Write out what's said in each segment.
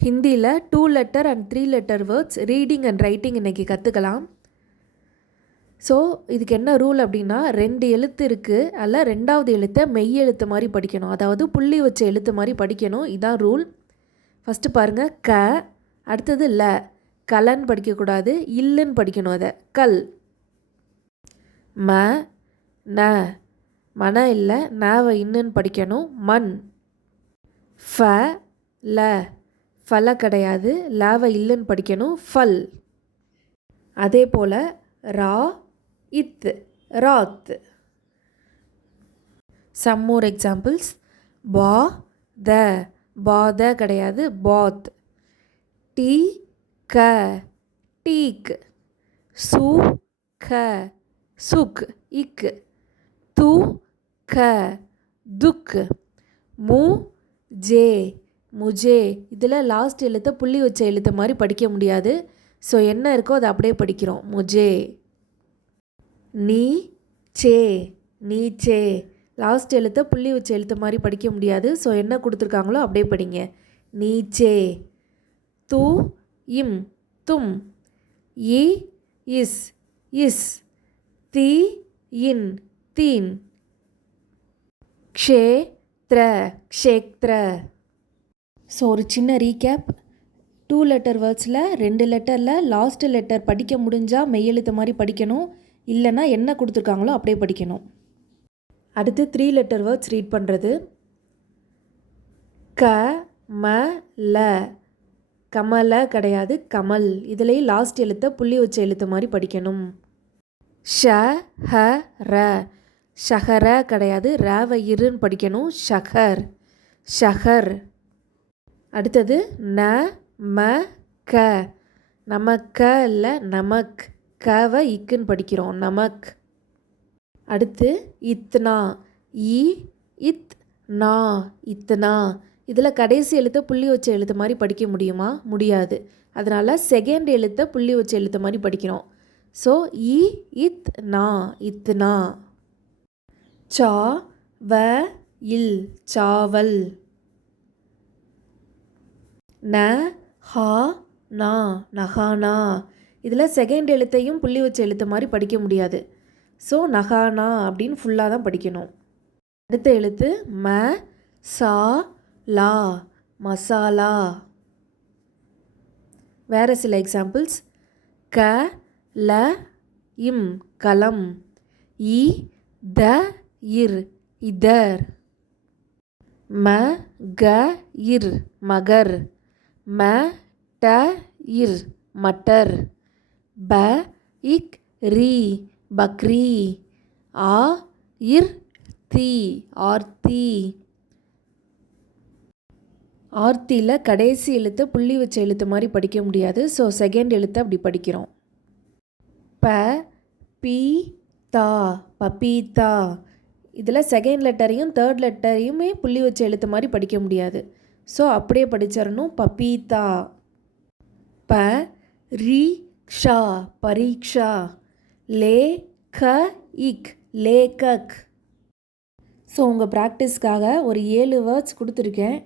ஹிந்தியில் 2 letter and 3 letter words reading and writing இன்றைக்கி கற்றுக்கலாம். ஸோ இதுக்கு என்ன ரூல் அப்படின்னா 2 எழுத்து இருக்குது, அதில் 2வது எழுத்தை மெய் எழுத்து மாதிரி படிக்கணும், அதாவது புள்ளி வச்ச எழுத்து மாதிரி படிக்கணும். இதுதான் ரூல். ஃபஸ்ட்டு பாருங்கள், க, அடுத்தது ல. கலன்னு படிக்கக்கூடாது, இல்லுன்னு படிக்கணும். அதை கல். ம, ந, மன இல்லை, நவை இன்னுன்னு படிக்கணும். மண். ஃப, ல, ஃபல கிடையாது, லாவை இல்லுன்னு படிக்கணும். ஃபல். அதே போல் ரா, இத், ராத். Some more examples. பா, த, பாத கிடையாது, பாத். டி, க, டீக். சு, க, சுக், இக். து, க, துக். மு, ஜே, முஜே. இதில் லாஸ்ட் எழுத்தை புள்ளி வச்ச எழுத்து மாதிரி படிக்க முடியாது. ஸோ என்ன இருக்கோ அதை அப்படியே படிக்கிறோம். முஜே. நீ, சே, நீச்சே. லாஸ்ட் எழுத்தை புள்ளி வச்ச எழுத்து மாதிரி படிக்க முடியாது. ஸோ என்ன கொடுத்துருக்காங்களோ அப்படியே படிங்க. நீச்சே. து, இம், தும். இ, இஸ், இஸ். தி, இன், தீன். க்ஷே, த்ர, க்ஷேத்ர. ஸோ ஒரு சின்ன ரீகேப். 2 letter வேர்ட்ஸில் 2 லெட்டரில் லாஸ்ட் லெட்டர் படிக்க முடிஞ்சால் மெய்யெழுத்து மாதிரி படிக்கணும், இல்லைன்னா என்ன கொடுத்துருக்காங்களோ அப்படியே படிக்கணும். அடுத்து 3 letter வேர்ட்ஸ் ரீட் பண்ணுறது. க, ம, ல. கமல கிடையாது, கமல். இதுலேயும் லாஸ்ட் எழுத்தை புள்ளி வச்ச எழுத்து மாதிரி படிக்கணும். ஷ, ஹ, ர. ஷஹர கிடையாது, ரவை இருன்னு படிக்கணும். ஷஹர், ஷஹர். அடுத்தது ந, ம, க. நமக்க இல்லை, நமக். கவை இக்குன்னு படிக்கிறோம். நமக். அடுத்து இத்னா. இ, இத், நா, இத்னா. இதில் கடைசி எழுத்தை புள்ளி வச்ச எழுத்து மாதிரி படிக்க முடியுமா? முடியாது. அதனால் செகண்ட் எழுத்தை புள்ளி வச்ச எழுத்து மாதிரி படிக்கிறோம். ஸோ இ, இத், நா, இத்னா. சா, வ, இல், சாவல். ந, ஹா, நா, நகானா. இதில் செகண்ட் எழுத்தையும் புள்ளி வச்ச எழுத்து மாதிரி படிக்க முடியாது. ஸோ நகானா அப்படின்னு ஃபுல்லாக தான் படிக்கணும். அடுத்த எழுத்து ம, சா, லா, மசாலா. வேறு சில எக்ஸாம்பிள்ஸ். க, ல, இம், கலம். இ, த, இர், இதர். ம, க, இர், மகர். ம, ட, இர், மட்டர். ப, இக், ரீ, பக்ரி. ஆ, இர், தி, ஆர்த்தி. ஆர்த்தியில் கடைசி எழுத்து புள்ளி வச்ச எழுத்து மாதிரி படிக்க முடியாது. ஸோ செகண்ட் எழுத்தை அப்படி படிக்கிறோம். ப, பி, தா, பபீத்தா. இதில் செகண்ட் லெட்டரையும் தேர்ட் லெட்டரையுமே புள்ளி வச்ச எழுத்து மாதிரி படிக்க முடியாது. ஸோ அப்படியே படிச்சிடணும். பபீத்தா. ப, ரி, க்ஷா, பரீக்ஷா. லே, க, இக், லேகக். ஸோ உங்கள் ப்ராக்டிஸ்க்காக ஒரு 7 வேர்ட்ஸ் கொடுத்துருக்கேன்.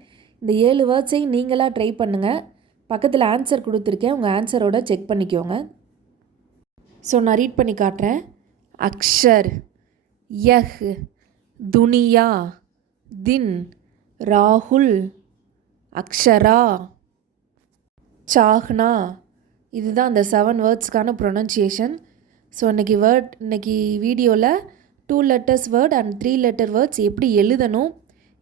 இந்த 7 வேர்ட்ஸையும் நீங்களாக ட்ரை பண்ணுங்கள். பக்கத்தில் ஆன்சர் கொடுத்துருக்கேன், உங்கள் ஆன்சரோட செக் பண்ணிக்கோங்க. ஸோ நான் ரீட் பண்ணி காட்டுறேன். அக்ஷர், யஹ், துனியா, தின், ராகுல், அக்ஷரா, சாஹ்னா. இதுதான் அந்த 7 வேர்ட்ஸ்க்கான ப்ரொனன்சியேஷன். ஸோ இன்றைக்கி வீடியோவில் 2 letters word and 3 letter words எப்படி எழுதணும்,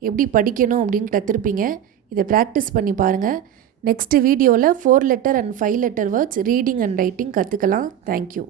எப்படி படிக்கணும் அப்படின்னு கற்றுருப்பீங்க. இதை ப்ராக்டிஸ் பண்ணி பாருங்கள். நெக்ஸ்ட் வீடியோவில் 4 letter and 5 letter words reading and writing கற்றுக்கலாம். தேங்க்யூ.